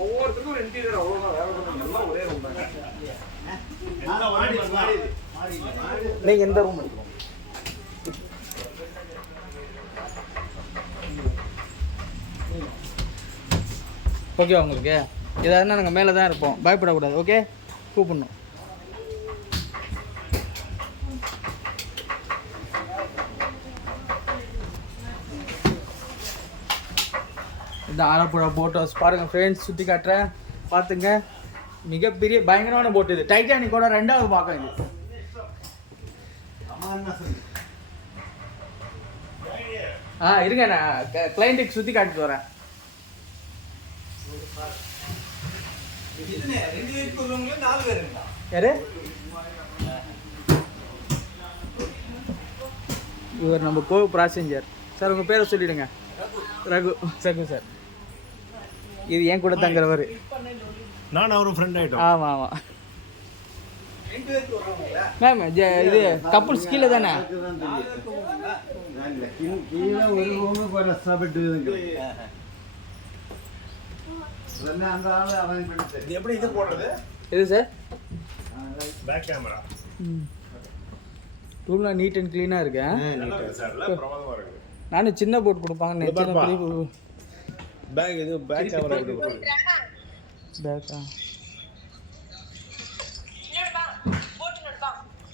ஒவ்வொருத்தருக்கும் இன்டீரியர் அவ்வளோதான், வேற எல்லாம் ஒரே ரூம் தாங்க. நீங்கள் எந்த ரூம் எடுக்கணும்? ஓகே, உங்களுக்கு ஏதாவதுனா நாங்கள் மேலே தான் இருப்போம், பயப்படக்கூடாது. ஓகே, கூப்பிடணும். இந்த ஆலப்புழா போட் ஹவுஸ் பாருங்கள் ஃப்ரெண்ட்ஸ், சுற்றி காட்டுறேன் பார்த்துங்க. மிகப்பெரிய பயங்கரமான போட் இது. டைட்டானிக்கோட 2வது பார்க்க இது. இருங்க, நான் கிளைண்ட்டுக்கு சுற்றி காட்டிட்டு வரேன். யாரு இவர்? நம்ம கோ பிராசஞ்சர் சார். உங்கள் பேரை சொல்லிவிடுங்க. ரகு. சகு சார். இது ஏன் கூட தங்குறவர். நான் அவரும் ஃப்ரெண்ட் ஆகிட்டோம். ஆமாம் ஆமாம் மேம். இது கப்புள்ஸ் கீழே தானே? எப்படி இது போடுறது? இது சார் பேக் கேமரா. ரூம்லாம் நீட் அண்ட் க்ளீனாக இருக்கேன். நானும் சின்ன போட் கொடுப்பாங்க. பேக் இது பேக் கேமரா. பேக்கா?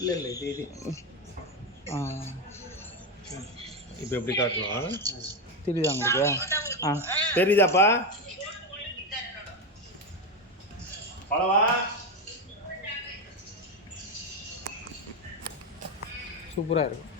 இல்லை இல்லை, இது இது. இப்போ எப்படி காட்டணும்? தெரியுதா உங்களுக்கு? தெரியுதாப்பா? பழவா சூப்பராக இருக்கும்.